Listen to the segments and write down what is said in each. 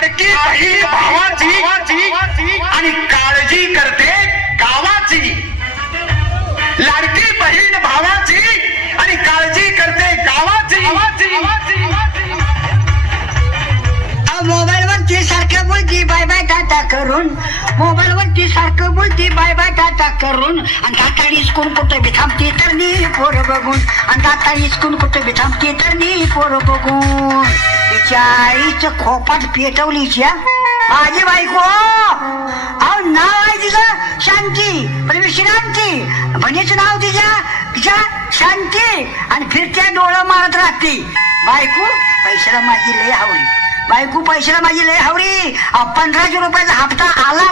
लाडकी बहीण भावाची आणि काळजी करते गावाची. लाडकी बहीण भावाची आणि काळजी करते गावाची. मोबाईल वरती सारखं बोलती बाय बाय टाटा करून. मोबाईल वरती सारखं बोलती बाय बाय टाटा करून. आणि टाटा इस्कून कुठं बी थांबती तर नी पोरं बघून. आणि टाटा इस्कून कुठं बी थांबती तर नी पोरं बघून. तिच्या आईचं खोपात पेटवलीची माझी बायको! अहो नाव आहे तिचं. शांती. पण विश्रांती बहिणीचं नाव तिच्या. तिच्या शांती. आणि फिरत्या डोळं मारत राहते. बायको पैशाला माझी लय आवडी बायको पैशाला माझी लय हवरी. पंधराशे रुपयाचा हप्ता आला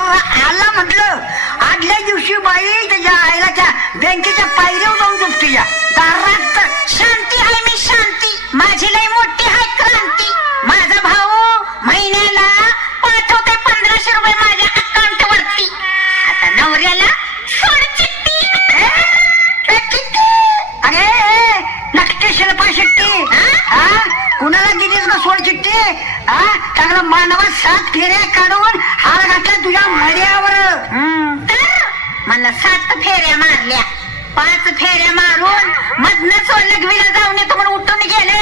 आला म्हटलं. आदल्या दिवशी बाई त्याच्या आईला त्या बँकेच्या पायऱ्यावर जाऊन झोपते या दारात शांती आहे मी शांती. माझी लय मोठी आहे क्रांती. चिठ्ठी हा? चांगलं मानवात सात फेऱ्या काढून हार घातला तुझ्या मड्यावर. तर मला सात फेऱ्या मारल्या. पाच फेऱ्या मारून मधनं सोडलं विला जाऊन येतो म्हणून उठून गेले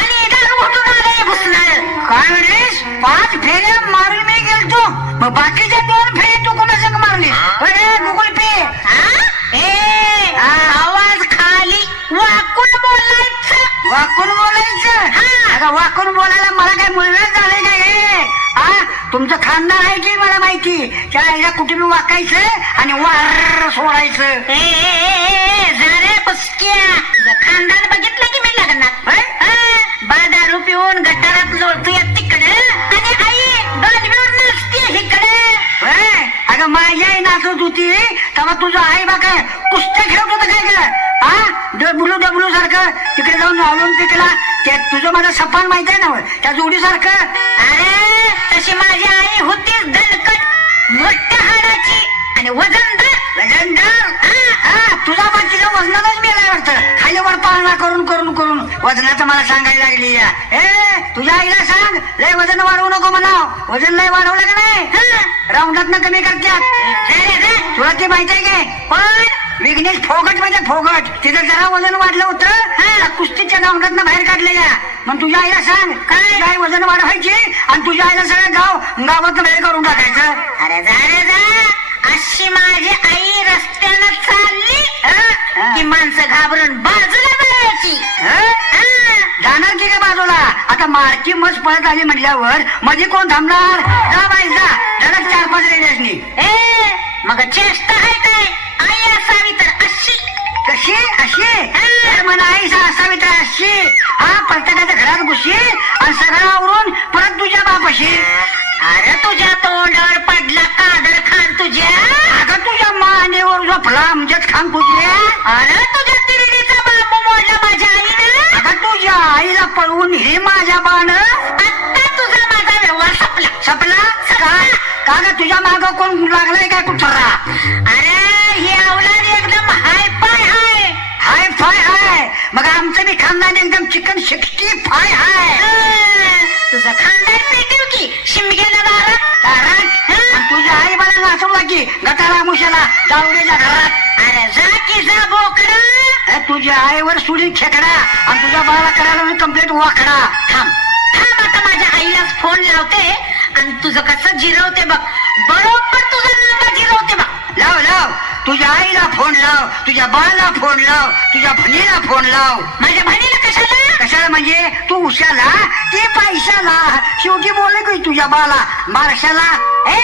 आणि दारू उठून आले भुसणार काय म्हणलीस? पाच फेऱ्या मारून मी गेलतो. मग बाकीच्या दोन फेऱ्या तू कोणा संग मारली अरे गुगल पे ए आवाज खाली. वाकून बोलायचं. वाकून बोलायचं? अगं वाकून बोलायला मला काय मुलगा झालंय काय रे? हा? तुमचं खानदार आहे की मला माहिती? त्या आईला कुठे वाकायचं आणि वार सोडायचं? पुसक्या. खानदार बघितलं की मी लग्नात? बा दारू पिऊन गटारात लोळतोय तिकडे. आणि आई मिळून इकडे अगं माझी आई नाचत होती. तेव्हा तुझं आई बा काय कुस्त्या खेळत होतं काय केलं हा? डब्लू डब्लू सारखं. तिकडे जाऊन ऑलिम्पिकला ते तुझं माझं सपान माहीत आहे ना त्या जोडी सारखं. अरे तशी माझी आई होतीच दणकट मोठ्या हाडाची. आणि वजनदार वजनदार हा, हा, तुझा पण तिच्या वजनातच मेलाय वाटतं. खाली वर पाळणा करून करून करून. वजनाचं मला सांगायला लागली या. ए तुझ्या आईला सांग. लय वजन वाढवू नको म्हणाव. वजन लय वाढवलं का नाही? राऊंडात कमी करतात तुला ते माहिती आहे काय? पण विघ्नेश फोगट म्हणजे फोगट. तिथं जरा वजन वाढलं होतं. हा, कुस्तीच्या राऊंडात बाहेर काढले या मग तुझ्या आईला सांग काय? आई वजन वाढवायची आणि तुझ्या आईला सगळं गाव गावात बाहेर करून टाकायचं. अरे जा रे जा. अशी माझी आई रस्त्यानं चालली की माणसं घाबरून बाजूला जायची जाणार की काय बाजूला? आता मारकी मस्त पळत आली म्हटल्यावर मध्ये कोण थांबणार? जा बाई जा. धडक चार पाच रेडियसनी. ए मग चेष्टा आहे काय? आई अशी कशी? अशी? म्हणा आई असावी तर अशी. हा प्रत्येकाच्या घरात घुशी आणि सगळं आवरून परत तुझ्या बापाशी. अरे तुझ्या तोंडावर पडला कादर खान तुझ्या. अगं तुझ्या मानेवर झोपला आमच्याच खान तुझ्या अरे तुझ्या तिरडीचा बापू मोडला माझ्या आईनं. अगं तुझ्या आईला पळवून हे माझ्या बाण. आता तुझा माझा व्यवहार संपला. संपला? का? का तुझ्या माग कोण लागलाय काय कुठरा अरे ही अवलाद एकदम हाय फाय हाय. हाय फाय हाय. मग आमचं बी खानदान एकदम चिकन सिक्स्टी फाय हाय. तुझं खानदान पेटव की शिमग्याला दारात दारात तुझ्या आई मला नाचवला की गटाला मुशाला जावडेच्या घरात. अरे जा की जा बोकडा. तुझ्या आईवर सुडी खेकडा आणि तुझ्या बाळाला करायला कंप्लीट वाकडा. थांब थांब आता माझ्या आईला फोन लावते आणि तुझं कसं जिरवते बघ. बरोबर तुझा नाका जिरवते बघ. लाव लाव. तुझ्या आईला फोन लाव तुझ्या बाळाला फोन लाव तुझ्या बहिणीला फोन लाव. माझ्या बहिणीला कशाला? कशाला म्हणजे? तू उशाला ती पैशाला. शेवटी बोल की तुझ्या बाळाला. बारशाला ए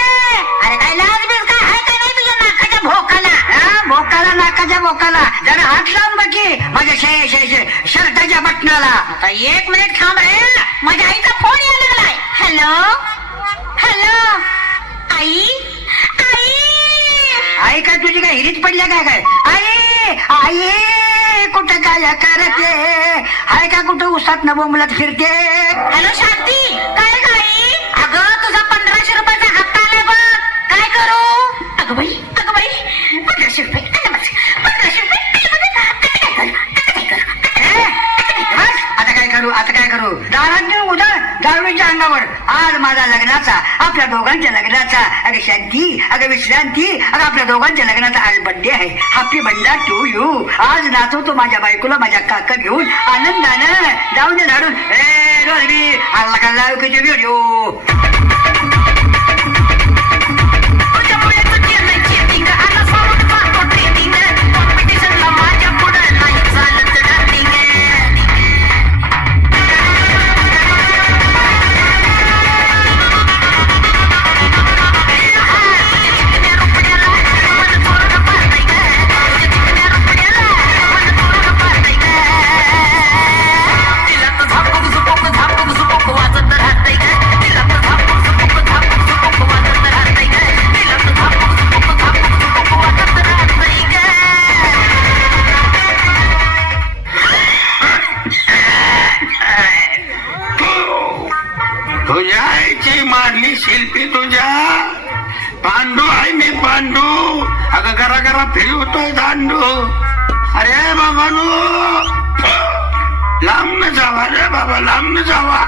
अरे काय लाज बीज काय आहे का नाही तुझ्या नाकाच्या भोकाला? हा, भोकाला नाकाच्या भोकाला. जरा हात लावून बघी माझ्या शे शे शे शर्टाच्या बटनाला. आता एक मिनिट थांब रे. माझ्या आईचा फोन यायला लागलाय. हॅलो हॅलो आई? आई काय तुझी काय हिरीत पडल्या काय काय आई आई कुठं काय करते हाय का कुठं उसात न बोंबलत फिरते हॅलो शांती काय गाई अगं तुझा पंधराशे रुपयाचा हप्ता आलाय बघ काय करू अगं बाई अगं बाई पंधराशे रुपये आलं बस. पंधराशे रुपये आलं बघ. आता काय करू? आता काय करू? आता काय करू? ए, आता काय करू आता काय करू दारात नेऊन उद्या दारू अंगावर आज माझा लग्नाचा आपल्या दोघांच्या लग्नाचा. अगं शांती अगं विश्रांती अगं आपल्या दोघांच्या लग्नाचा आज बड्डे आहे. हॅपी बंडा टू यू आज नाचवतो माझ्या बायकोला माझ्या काका घेऊन. आनंदानं जाऊ दे झाडून ए रोजी हल्ला कल्ला किती व्हिडिओ जावा लांब जावा.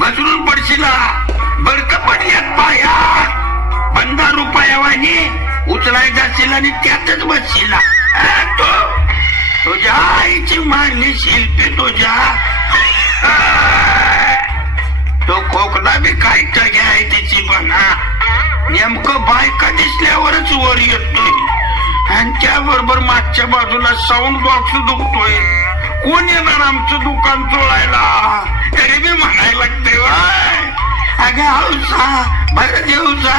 घसरून पडशीला. बडक पडल्यात पायात पंधरा रुपयावानी उचलाय जाशील आणि त्यातच बसशीला. तो! तुझ्या आईची मारली शिल्पी तुझ्या. तो खोकला बी काय टगे आहे त्याची बना नेमकं बायका दिसल्यावरच वर येतोय. आणि त्याबरोबर मागच्या बाजूला साऊंड बॉक्स दुखतोय. कोण येणार आमचं दुकान चोळायला? तरी मी म्हणायला लागते अगं हौसा बरं देऊसा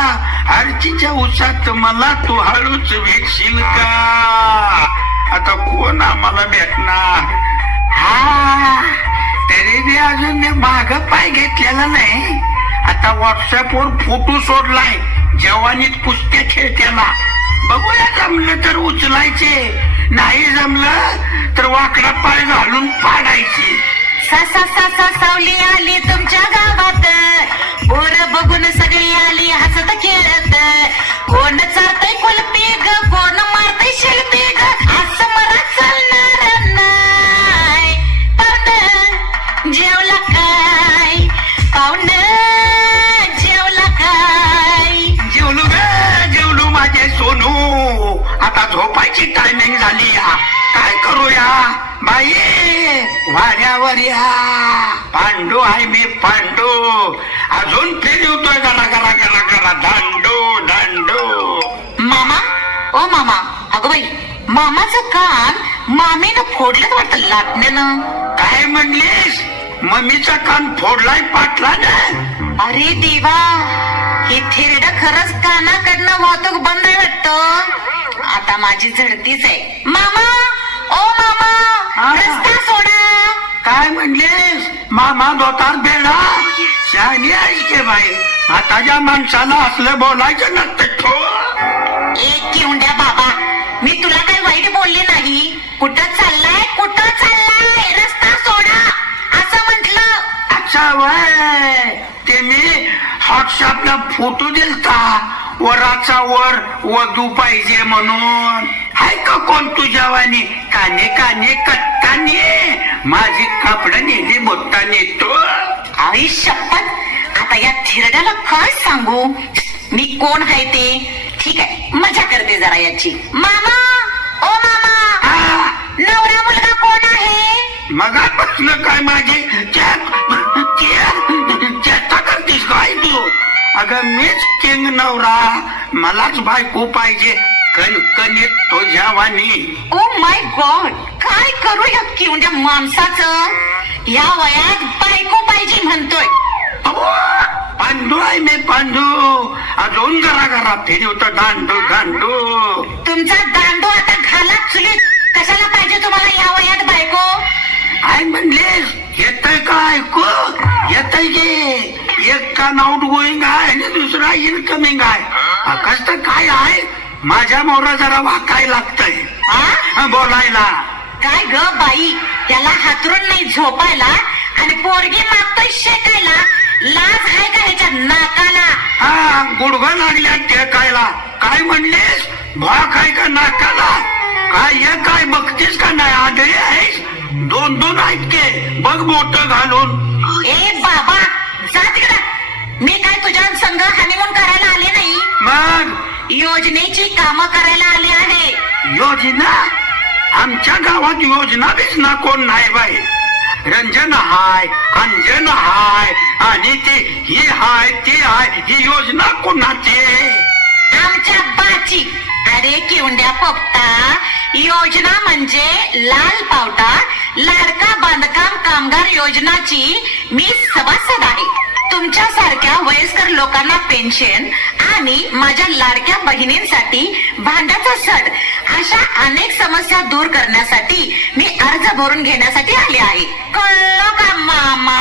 आरतीच्या उसात मला तू हळूच भेटशील का? आता कोण आम्हाला भेटणार? हा तरी बी अजून मी माग पाय घेतलेला नाही. आता व्हॉट्सअपवर फोटो सोडलाय जवानीत कुस्त्या खेळत्याला. बघूया जमलं तर उचलायचे. नाही जमलं तर वाकडा पाय घालून पाडायची. सासा सावली आली तुमच्या गावात. पोर बघून सगळी आली हसत खेळत. कोण चालतय कुलपी ग कोण मारतय शिल्पी ग असं मरा चालणार. आता झोपायची टायमिंग झाली काय करूया? बाई वाड्यावर या. पांडू आहे मी पांडू. अजून फिरवतोय गरा गरा गरा गरा दांडू दांडू. मामा ओ मामा अगं बाई मामाचं कान मामीनं फोडलं वाटतं लाटण्यानं. काय म्हणलीस? मम्मीचा कान फोडलाय पाटला ना अरे देवा हे थिरड खरंच कानाकडनं वाहतूक बंद वाटत. आता माझी झडतीच आहे. मामा! ओ मामा! हा. रस्ता सोडा! काय म्हणलीस? मामा दोतार बेडा. शहाणी आहेस के बाई. आताच्या माणसाला असलं बोलायचं नसतं ठो एक किवंड्या बाबा मी तुला काही वाईट बोलले नाही? कुठं चाललाय? कुठं चाललाय? रस्ता सोडा! असं म्हंटल. अच्छा वय. ते मी व्हॉट्सअपला फोटो दिलता. वराचा वर वधू पाहिजे म्हणून. हाय का कोण तुझ्यावानी काने काने कट्टाने माझी कापड नेली मोठा नेतो आई शपथ. आता या थिरड्याला काय सांगू? मी कोण आहे ते? ठीक आहे मजा करते जरा याची. मामा! ओ मामा! नवरा मुलगा कोण आहे? मगापासून काय माझे अगं मीच किंग नवरा. मलाच बायको पाहिजे. कणकणीत तुझ्या वाणी. ओ माय गॉड काय करू या किवंड्या माणसाचं? या वयात बायको पाहिजे म्हणतोय. अहो, पांडू आहे मी पांडू. अजून घरा घरा फिरवतो दांडू दांडू. तुमचा दांडू आता घाला चुलीत. कशाला पाहिजे तुम्हाला या वयात बायको? काय म्हणलीस येतय का ऐकू येतय की. एक कान आउट गोईंग आहे आणि दुसरा इनकमिंग आहे. तर काय आहे? माझ्या मोरा जरा वाकाय लागतंय. बोलायला. काय ग बाई? त्याला हातरून नाही झोपायला आणि पोरगी मागतोय शेकायला. लाज आहे का ह्याच्या नाकाला? हा गुडघा लागल्या टेकायला काय म्हणलीस? भाग आहे का नाकाला? काय हे काय बघतीस का नाही? आदळी आहेस? दोन दोन आहेत बघ मोठ घालून. ए बाबा जा तिकडं. मी काय तुझ्या संघ हनीमून करायला आले नाही? मग? योजनेची कामं करायला आले आहे. योजना? आमच्या गावात योजना बिजना कोण नाही बाई. रंजन हाय अंजन हाय आणि ते ही हाय ते हाय ही योजना कोणाची? आमच्या बाची. अरे किवंड्या पोपटा. योजना म्हणजे लाल पावटा लाडका बांधकाम कामगार योजनाची मी सभासद आहे. तुमच्या सारख्या वयस्कर लोकांना पेन्शन आणि माझ्या लाडक्या बहिणींसाठी भांड्याचा सट अशा अनेक समस्या दूर करण्यासाठी मी अर्ज भरून घेण्यासाठी आले आहे. कळलं का मामा?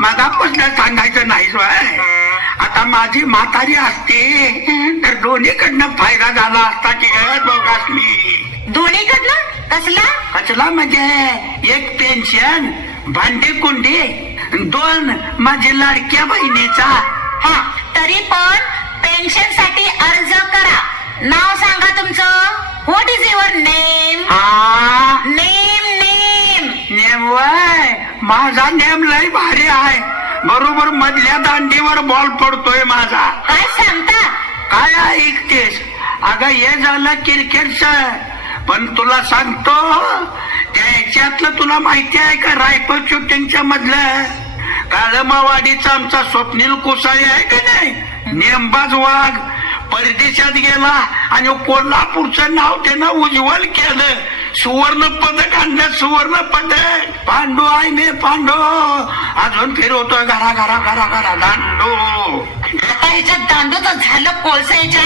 माझा प्रश्न सांगायचं नाही आता माझी म्हातारी असते. तर दोन्हीकडनं फायदा झाला असता की मी दोन्हीकडनं? कसला? कसला म्हणजे? एक पेन्शन भांडी कुंडी दोन माझी लाडक्या बहिणीचा. हा तरी पण पेन्शनसाठी अर्ज करा. नाव सांगा तुमचं. What is your name name name. Name वय. माझा नेम लय भारी आहे. बरोबर मधल्या दांडीवर बॉल पडतोय माझा. काय सांगता. काय ऐकतेस अगं हे झालं क्रिकेटच पण तुला सांगतो त्याच्यातलं तुला माहिती आहे का रायफल शूटिंगच्या मधलं? काळमावाडीचा आमचा स्वप्नील कुसाळी आहे का नाही? नेमबाज वाघ. परदेशात गेला आणि कोल्हापूरचं नाव त्यानं उज्ज्वल केलं. सुवर्ण पदक आणलं सुवर्ण पदक. पांडू आहे मी पांडू. अजून फिरवतोय घरा घरा घरा घरा दांडू. आता ह्याच्यात दांडू तर झालं कोळसायच्या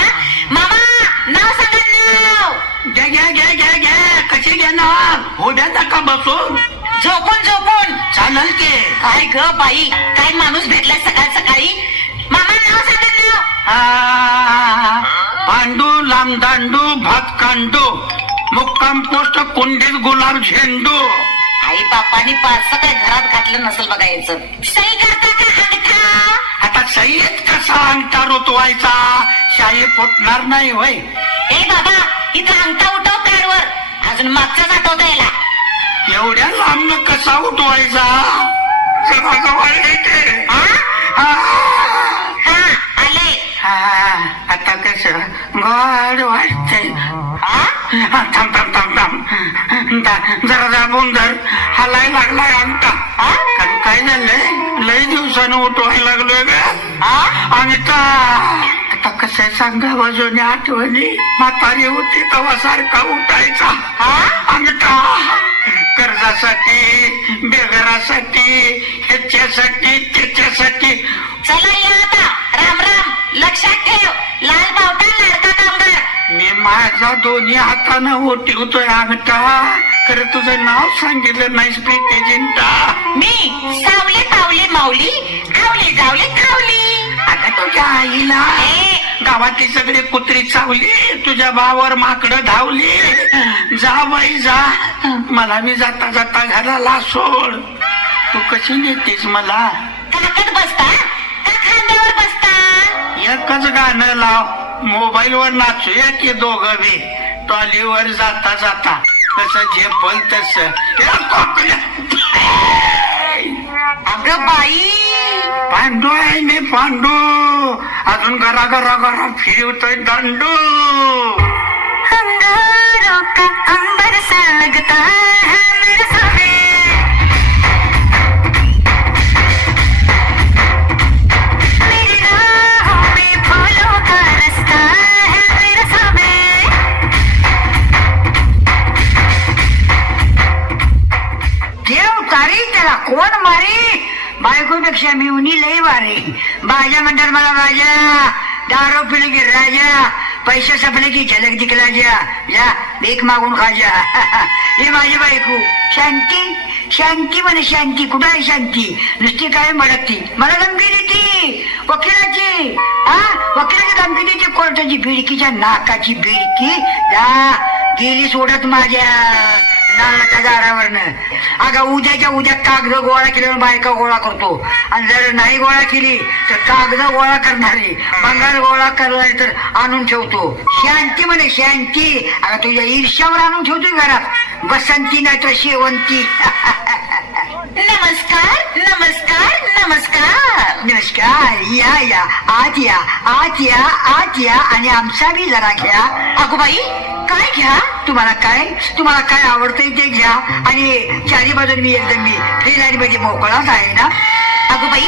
मामा नाव सांगा नाव. घ्या घ्या घ्या घ्या घ्या. कशी घेणार? उद्या नका बसून. झोपून झोपून. चालेल की. काय ग बाई? काय माणूस भेटलाय सकाळ सकाळी? मामा नाव सांगा नाव. आ, पांडू लांबदांडू भात कांडू. मुक्काम पोस्ट कुंडीत गुलाब झेंडू. आई बापानी पारसं काय घरात घातलं नसेल बघायचं सही करता का अंगठा आता सईद कसा अंगठा रोतवायचा? शाही फुटणार नाही होय. ए बाबा इथं अंगठा उठव पॅडवर अजून मागचाच आठवता याला. एवढ्या लांब कसा उठवायचा? जरा जवळ येते. हा? आ, हा आले आ, आता कस? गोड वाटतंय. हा? थांब थांब थांब थांब. जरा दाबून धर. हलाय लागलाय अंगठा. काय झालंय? लय दिवसानं उठवायला लागलोय का आता कसं सांगा बाजूने आठवणी? म्हातारी होती तेव्हा सारखा उठायचा. हा? अंगठा. कर्जासाठी बेघरासाठी ह्याच्यासाठी त्याच्यासाठी. चला या आता. राम राम. लक्षात ठेव. लाल बावटा लाडका कामगार. मी माझा दोन्ही हातानं उठवतोय अंगठा. खरं तुझं नाव सांगितलं नाहीस प्रीती जिंटा. मी सावले पावले माऊली आवले जावले खावली. अगं तुझ्या आईला. गावातली सगळी कुत्री चावली तुझ्या भावावर माकडं धावली. जा बाई जा. मला मी जाता जाता घराला सोड. तू कशी नेतेस मला? बसता का खांद्यावर बसता? एकच गाणं लाव. मोबाईल वर नाचूया की दोघं बी? टॉलीवर जाता जाता. कसं झेपल तस. अगं बाई! पांडू आहे मी पांडू. अजून घरा घरा घरा फिरवतोय दांडू. अंगारों का अंबर सा लगता है. तारी त्याला कोण मारी? बायकोपेक्षा मी उनी लई वारे बाजा म्हणतात मला राजा दारू पिले की राजा. पैसे सपले की झलक दिखला जा या भीक मागून खा जा. ही माझी बायको. शांती शांती म्हणे शांती. कुठं आहे शांती? नुसती काय मडकती? मला धमकी देती. वकिलाची. हा? वकिलाची धमकी देते. कोर्टाची भिडकीच्या नाकाची भिडकी. जा गेली सोडत माझ्या. दारावरनं. अगं उद्याच्या उद्या कागद गोळा केल्यावर बायका गोळा करतो. आणि जर नाही गोळा केली तर कागद गोळा करणारे बंगाल गोळा करणारे तर आणून ठेवतो. शांती म्हणे शांती. अगं तुझ्या ईर्ष्यावर आणून ठेवतो घरात. बसंती नाही तर शेवंती. नमस्कार नमस्कार नमस्कार. नमस्कार. या या. आत या. आत या. आत या. आणि आमचा बी जरा घ्या. अगोबाई काय घ्या? तुम्हाला काय? तुम्हाला काय आवडतंय ते घ्या. आणि चारी बाजून मी एकदम मी फ्री मध्ये मोकळाच आहे ना? अगोबाई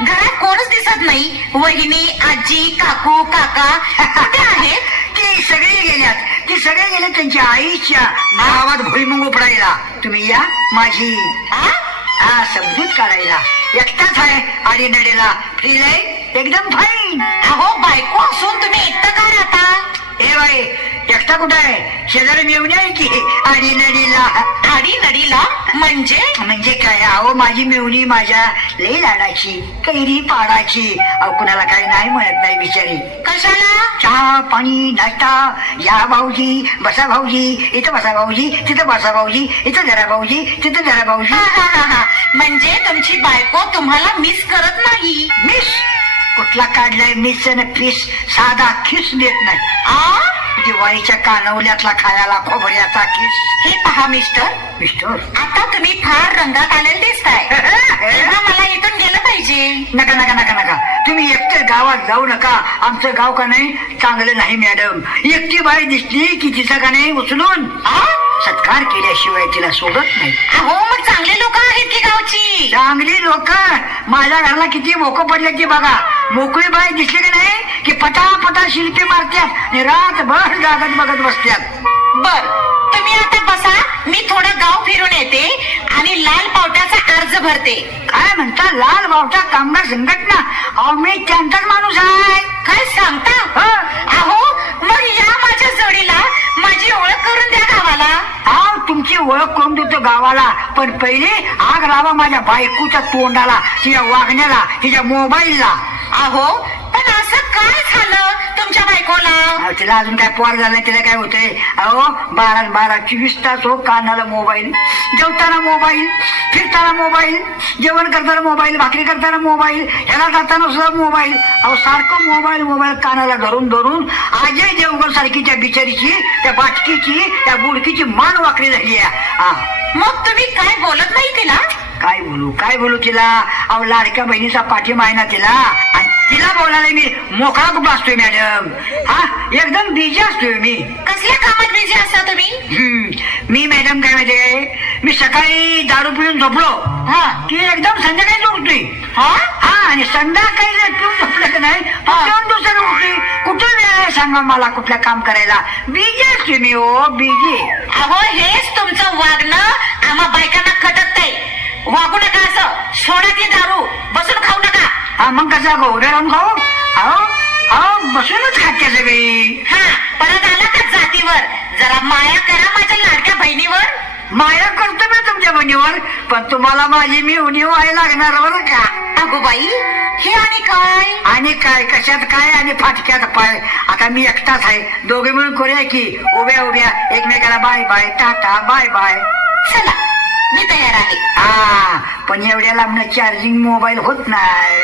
घरात कोणच दिसत नाही. वहिनी आजी काकू काका कुठे आहेत? ती सगळे गेल्यात. ती सगळे गेले त्यांच्या आईच्या गावात भुईमुंग उपडायला तुम्ही या माझी? हा समजूत काढायला. एकटाच आहे आणि नडेला. फ्री एकदम फाईन अहो बायको असून तुम्ही एकटं का राहता? ए बाई एकटा कुठं आहे? शेजारी मिळून आहे की? आणि नडीला. आडी नडीला? म्हणजे? म्हणजे काय? अहो माझी मिळवणी माझ्या लई लाडाची कैरी पाडाची. अहो कुणाला काही नाही म्हणत नाही बिचारी. कशाला? चहा पाणी नाश्ता या भाऊजी बसा भाऊजी इथं बसा भाऊजी तिथं बसा भाऊजी इथं जरा भाऊजी तिथं जरा भाऊजी. हा, हा, हा, हा. म्हणजे तुमची बायको तुम्हाला मिस करत नाही? मिस कुठला काढलाय मिस आणि फिस साधा खिस देत नाही. आ? दिवाळीच्या कानवल्यातला खायला खोबऱ्याचा खिस हे पहा मिस्टर. मिस्टर? आता तुम्ही फार रंगात आलेले दिसताय. तेव्हा मला इथून गेलं पाहिजे. नका नका नका नका. तुम्ही एकटे गावात जाऊ नका. आमचं गाव का नाही? चांगलं नाही मॅडम एकटी बाई दिसली की तिचा का नाही? उचलून. आ? सत्कार केल्याशिवाय तिला सोडत नाही. अहो मग चांगले लोक आहेत की गावची? चांगली लोक. माझ्या घराला किती मोकं पडले की बघा. मोकळी बाई दिसली की नाही की पटा पटा शिल्पी मारत्यात. आणि रातभर जागत बघत बसत्यात. बर तुम्ही आता बसा. मी थोडं गाव फिरून येते आणि लाल पावट्याचा अर्ज भरते. काय म्हणता? लाल बावटा कामगार संघटना. अहो मी त्यांचाच माणूस आहे. काय सांगता? हं. अहो ओळख करून देतो गावाला. पण पहिले आग लावा माझ्या बायकोच्या तोंडाला तिच्या वागण्याला तिच्या मोबाईलला. अहो बायकोला अहो, तिला अजून काय पोर झालं तिला काय होतंय? अहो बारा बारा चोवीस तास हो कानाला मोबाईल. जेवताना मोबाईल फिरताना मोबाईल जेवण करताना मोबाईल भाकरी करताना मोबाईल ह्याला जाताना सुद्धा मोबाईल. अहो सारखं मोबाईल मोबाईल कानाला धरून धरून अजय देवगण सारखी त्या बिचारीची त्या बाटकीची त्या बुडकीची मान वाकडी झाली आहे. हा. मग तुम्ही काय बोलत नाही तिला? काय बोलू? काय बोलू तिला? अहो लाडक्या बहिणीचा पाठिंबा आहे ना तिला? आणि तिला बोलायला मी मोकळा कुठं असतोय मॅडम हा? एकदम बिझी असतोय मी. कसल्या कामात बिझी असता तुम्ही? हम्म, मी मॅडम काय माहितीये मी सकाळी दारू पिऊन झोपलो. हा? की एकदम संध्याकाळी झोपतोय हा? हा आणि संध्याकाळी जर पिऊन झोपलं की नाही तर पिऊन दुसरं उठतोय. कुठं वेळ आहे सांगा मला कुठलं काम करायला? बिझी असते मी हो बिझी अहो हेच तुमचं वागणं आम्हा बायकांना खटकतंय. वागू नका असं. सोडा ती दारू. बसून खाऊ नका. हा मग कसा गो? उभे राहून खाऊ? अहो अहो बसूनच खाते सगळी? हा परत आला का जातीवर? जरा माया करा माझ्या लाडक्या बहिणीवर. माया करतो मी तुमच्या बहिणीवर पण तुम्हाला माझी मी उणीव आहे लागणार बरं का? अगो बाई हे आणि काय? आणि काय कशात काय आणि फाटक्यात पाय? आता मी एकटाच आहे. दोघे मिळून करूया की? उभ्या उभ्या. एकमेकाला bye bye. Tata bye bye. चला. मी तयार आहे. हा पण एवढ्या लांबणं चार्जिंग मोबाईल होत नाही.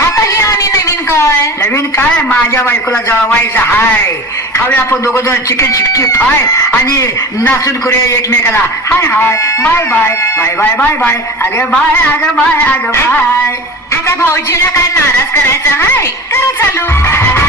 आता हे आणि नवीन काय? नवीन काय? माझ्या बायकोला जळवायचं हाय. खाऊया आपण दोघं जण चिकन सिक्स्टी फाय आणि नाचून करूया एकमेकाला. Hi hi. Bye bye. Bye bye bye bye. अगं बाय अगं बाय अगं बाय. आता भाऊजीला काय नाराज करायचं हाय? करा चालू.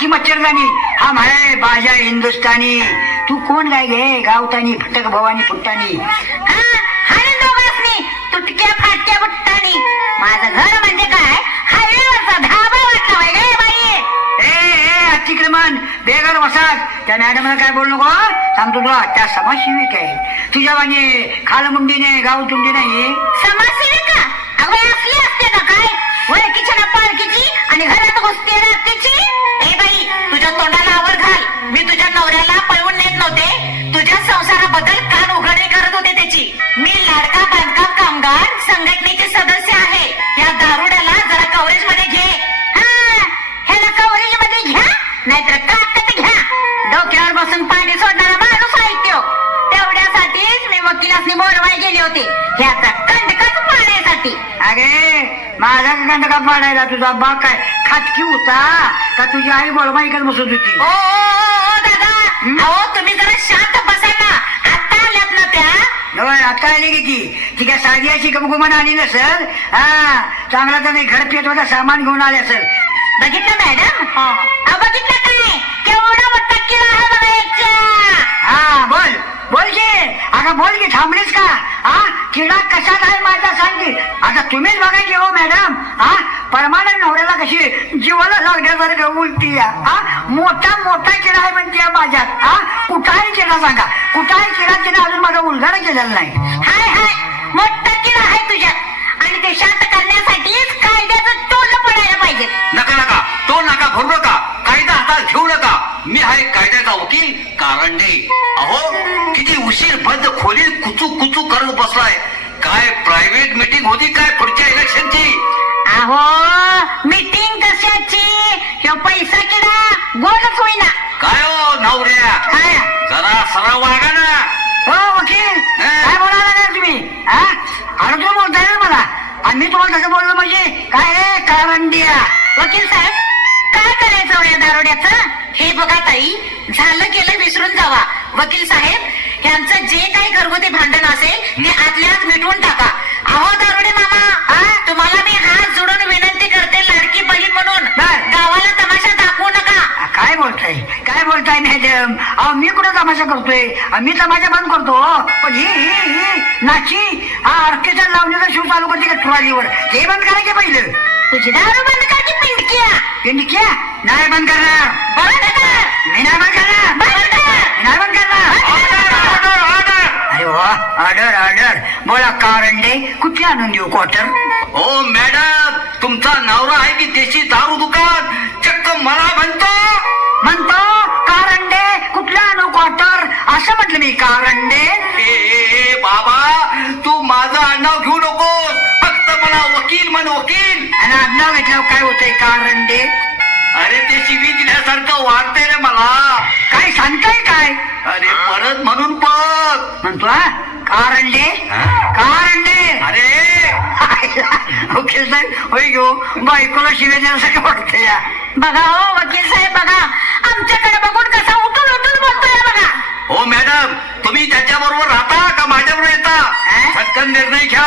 फाटकी मच्छरदानी. हा म्हणाय बाजा हिंदुस्तानी तू कोण काय गे? गावतानी भटक भवानी फुट्टानी हा तुटक्या फाटक्या बुट्टानी. माझं घर म्हणजे काय? हायवेवरचा धाबा वाटला होय गे बाई. ए ए अतिक्रमण. बेगर बघ त्या मॅडमला काय बोलू नको? सांगतो तुला त्या समाजसेविक आहे. तुझ्या म्हणजे खालमुंडीने गाव तुंडी नाही समाजसेविका? अगं असली असते का काय? ओळखीच्या ना पाळखीची आणि घरात घुसते रात्रीची? ए तुझ्या तोंडाला आवर घाल. मी तुझ्या नवऱ्याला पळवून नेत नव्हते. तुझ्या संसाराबद्दल कान उघडे करत होते त्याची. मी लाडका बांधकाम कामगार संघटनेचे सदस्य आहे. या दारुड्याला जरा कव्हरेजमध्ये घे ह्याला कव्हरेजमध्ये घ्या नाहीतर काटत घ्या. डोक्यावर बसून पाणी सोडणारा वकिलासनी बोलवाय गेले होते. ह्याचा कंडकच पाण्यासाठी अगे माझा कंड का पाडायला तुझा बाप काय? खाटकी होता? का तुझी आई बळमा इकडे बसत होती ओ, ओ, ओ, दादा. अहो तुम्ही जरा शांत बसा ना. आता आल्यात ना त्या. होय, आता आली की ती. ती काय साधी अशी गमगुमान आली नसल? हा चांगला तर नाही घर पेटवायला सामान घेऊन आले असेल. बघितलं मॅडम? अहो, बघितलं काय? केवढा मोठा किडा आहे बघा याच्या हा बोल. बोल की. आता बोल की थांबलीस का? हा किडा कशात आहे माझा सांगती? आता तुम्हीच बघा हो मॅडम. हा परमानंद नवऱ्याला कशी जीवाला लागण्यासारखं उलटी हा मोठा मोठा किडा आहे म्हणते माझ्यात. हा कुठाही किडा सांगा. कुठाही किडा तिने अजून माझा उलगडा केलेला नाही. हाय हाय. मोठा किडा आहे तुझ्यात. आणि ते शांत करण्यासाठीच कायद्याचं तोंड पडायला पाहिजे. नका नका. तो नका भरू नका. कायदा हातात घेऊ नका. मी आहे कायद्याचा वकील कारंडे अहो किती उशीर बंद खोलीत कुचू कुचू करत बसलाय. काय प्रायव्हेट मीटिंग होती काय पुढच्या इलेक्शनची अहो मीटिंग कशाची? ह्यो पैसा किडा गोलच होईना. काय हो नवऱ्या? काय? जरा सरळ वागा ना. हो वकील. काय बोलायला लागलाय तुम्ही? हा? तुम्ही बोलताय ना मला आणि मी तुम्हाला तसं बोललो म्हणजे काय रे कारंडिया वकील साहेब काय करायचं हो या दारोड्याचं? हे बघा ताई झालं केलं विसरून जावा. वकील साहेब यांचं जे काही घरगुती भांडण असेल ते आतल्या आत मिटवून टाका. अहो दारोडे मामा हा? तुम्हाला मी हात जोडून विनंती करते लाडकी बहीण म्हणून. गावाला तमाशा दाखवू नका. काय बोलताय? काय बोलताय मॅडम? अहो मी कुठं तमाशा करतोय? अहो, मी तमाशा बंद करतो पण ही ही ही नाची हा ऑर्केस्ट्रा लावण्याचा शो चालू करते का ट्रॉलीवर हे बंद करा की पहिलं. तुझी दारू बंद कर. पिंडकिया नाही बंद करणार. मी नाही बंद करणार. बंद कर नाही बंद करणार. अरे वा ऑर्डर ऑर्डर. बोला कारंडे कुठे आणून देऊ क्वार्टर हो मॅडम तुमचा नवरा आहे की देशी दारू दुकान? चक्क मला म्हणतो. म्हणतो कारंडे कुठला आणू क्वार्टर असं म्हटलं मी कारंडे. ए, ए, ए, बाबा तू माझं आडनाव घेऊ नकोस. मला वकील म्हण वकील. आणि आडनाव घेतल्यावर काय होतंय? कारंडे अरे ते शिवी दिल्यासारखं वाटते रे मला. काय सांगताय काय? अरे परत म्हणून बघ. म्हणतो हा? कारंडे हा? कारंडे अरे. वकील साहेब होय घेऊ बायकोला शिव्या देण्यासारखं वाटतं या बघा हो वकील साहेब बघा. आमच्याकडे बघून कसा उठून उठून बोलतोय बघा. हो मॅडम. तुम्ही त्याच्याबरोबर राहता का माझ्याबरोबर येता? हा? पटकन निर्णय घ्या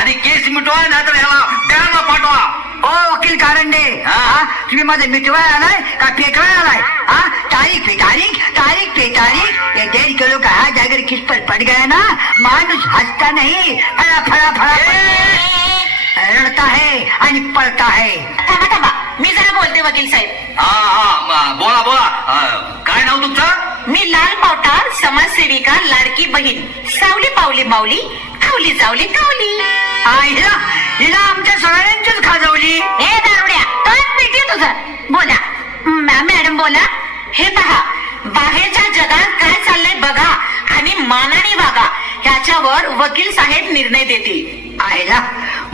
आणि केस मिटवा नाहीतर ह्याला त्याला पाठवा. ओ वकील कारंडे हा? हा? तुम्ही माझं मिटवाय आलाय का पेटवाय आलाय? हा? तारीख पे तारीख तारीख पे तारीख ये डेढ़ किलो का हाथ अगर किस पर पड़ गया ना? मानुस हंसता नहीं. फड़ा फड़ा फड़ा रड़ता है आणि पळता है. थांबा थांबा. मी जरा बोलते वकील साहेब. हा हा बोला बोला. अं, काय नाव तुमचं? मी लाल पावटार समाजसेविका लाडकी बहीण सावली पावली माऊली आवली जावली कावली. आईला हिला आमच्या सगळ्यांचीच खाजवली. हे दारुड्या तोच पिटी तुझं. बोला. मॅ- मॅडम बोला. हे पहा ह्याच्यावर वकील साहेब निर्णय देतील. आईला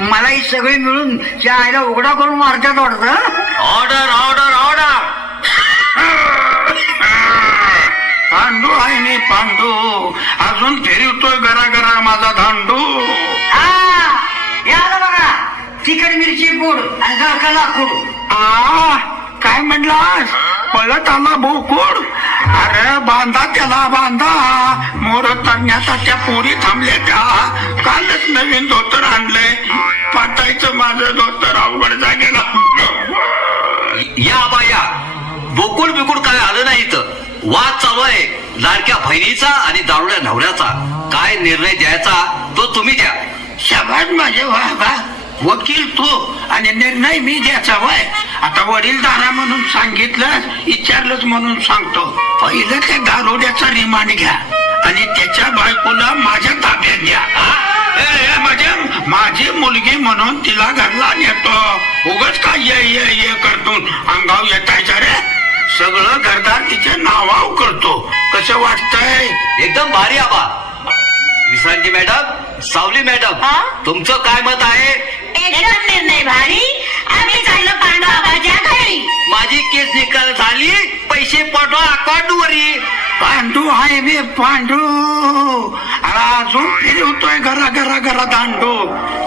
मला ही सगळी मिळून त्या आईला उघडा करून मारतात वाटतं ऑर्डर ऑर्डर ऑर्डर पांडू आहे मी पांडू अजून फिरवतोय घरा घरा माझा धांडू. हा बघा तिखट मिरची पूड आणि गळका लाकूड आ काय म्हणलास? पळत आला बोकुड. अरे बांधा त्याला बांधा. मोर तडण्याचा त्या पोरी थांबल्या त्या. कालच नवीन धोतर आणलंय. पाटायचं माझं धोतर अवघड जागेला या बाया. बोकुड बिकुड काय आलं नाही इथं? वाद चालू आहे. लाडक्या बहिणीचा आणि दारुड्या नवऱ्याचा. काय निर्णय द्यायचा तो तुम्ही द्या. शबाद माझे वाबा वकील तो आणि निर्णय मी द्यायचा वय. आता वडीलधारा म्हणून सांगितलं विचारलंच म्हणून सांगतो. पहिलं त्या दारोड्याचा रिमांड घ्या आणि त्याच्या बायकोला माझ्या ताब्यात घ्या माझ्या माझी मुलगी म्हणून तिला घरला नेतो. उगच काय ये ये ये करतून अंगाव येतायचा रे? सगळं घरदार तिच्या नावाव करतो. कसं वाटतंय? एकदम भारी आबा. विश्रांती मॅडम. सावली मॅडम हा? तुमचं काय मत आहे? एकदम निर्णय भारी. आम्ही चाललो पांडवाबाच्या घरी. माझी केस निकाल झाली पैसे पाठवा अकाउंट वरी पांडू आहे बे पांडू. अरे अजून फिरवतोय घरा घरा घरा दांडू.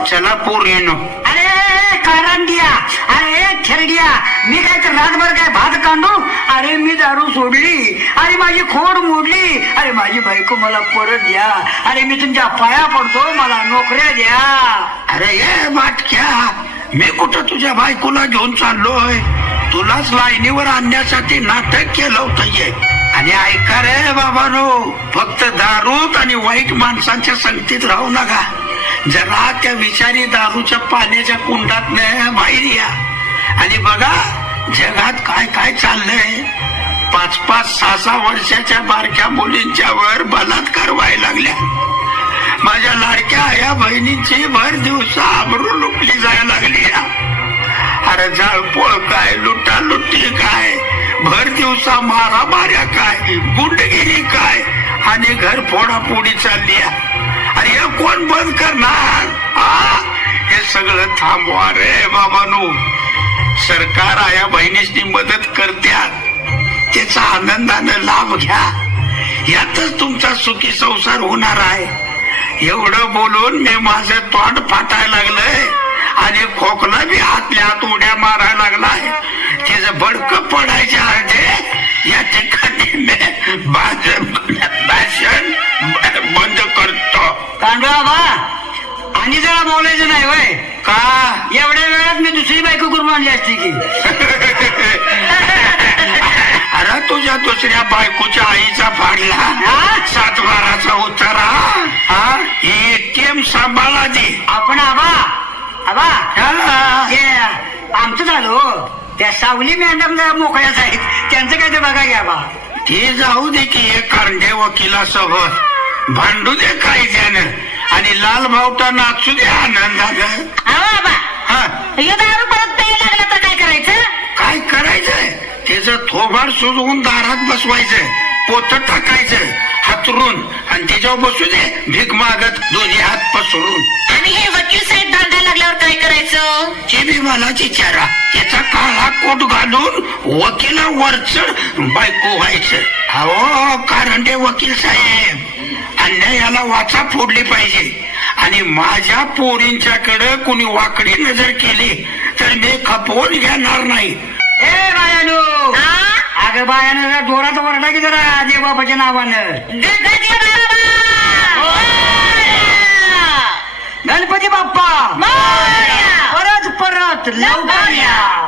चला पोर येणं कारंडिया अरे खेरडिया मी काय तर रातभर काय भात कांडू अरे मी दारू सोडली. अरे माझी खोड मोडली. अरे माझी बायको मला परत द्या. अरे मी तुमच्या पाया पडतो. मला नोकऱ्या द्या. अरे ये माटक्या. मी कुठं तुझ्या बायकोला घेऊन चाललोय? तुलाच लाईनीवर आणण्यासाठी नाटक केलं होतं आणि ऐका रे बाबानो फक्त दारूत आणि वाईट माणसांच्या संगतीत राहू नका. जरा त्या विषारी दारूच्या पाण्याच्या कुंडात बाहेर या. आणि बघा जगात काय काय चाललंय. पाच पाच सहा सहा वर्षाच्या बारक्या मुलींच्या वर बलात्कार व्हायला लागल्या. माझ्या लाडक्या या बहिणीची भर दिवसा आबरू लुटली जायला लागली. अरे जाळपोळ काय लुटा लुटी काय भर दिवसा मारा माऱ्या काय गुंडगिरी काय आणि घर फोडाफोडी चालली अरे हे कोण बंद करणार? आ? हे सगळं थांबवा रे बाबानो. सरकार आया बहिणीसनी मदत करत्यात. त्याचा आनंदानं लाभ घ्या. यातच तुमचा सुखी संसार होणार आहे. एवढं बोलून मी माझं तोंड फाटायला लागलंय. आणि खोकला बी हातल्या हात उड्या मारायला लागलाय. त्याचं बडक पडायच्या आहे या ठिकाणी मी भाषण भाषण बंद करतो. कांडवा बा. आणि जरा बोलायचं नाही वय. का? एवढ्या वेळात मी दुसरी बायको करून आणली असती की. अरे तुझ्या दुसऱ्या बायकोच्या आईचा फाडला. हा? सातबाराचा उतारा. एटीएम सांभाळा दे आपण आबा आबा. आमचं झालं हो. त्या सावली मॅडम मोकळ्याच आहेत. त्यांचं काय ते बघा घ्या बा ते जाऊ दे की हे कारंडे वकिलासोबत. भांडू दे कायद्यानं लाल भावटा नाचू दे आनंदानं अहो बाबा. हा. हे दारू परत प्यायला लागला तर काय करायचं? काय करायचंय? त्याचं थोबाड सुजवून दारात बसवायचं पोत टाकायचं हातरून. आणि त्याच्यावर बसू दे भीक मागत दोन्ही हात पसरून. आणि हे वकील साहेब दांडायला लागल्यावर काय करायचं? ते बी मला विचारा. त्याचा काळा कोट घालून वकिला वरचड बायको व्हायचं. अहो कारंडे वकील साहेब. अन्यायाला वाचा फोडली पाहिजे. आणि माझ्या पोरींच्याकडे कुणी वाकडी नजर केली तर मी खपवून घेणार नाही. ए बायानो! हा? अगं बायानं जरा जोरात वरडा की जरा देवबापाच्या नावानं. गणपती बाप्पा! परत परत लवकर या.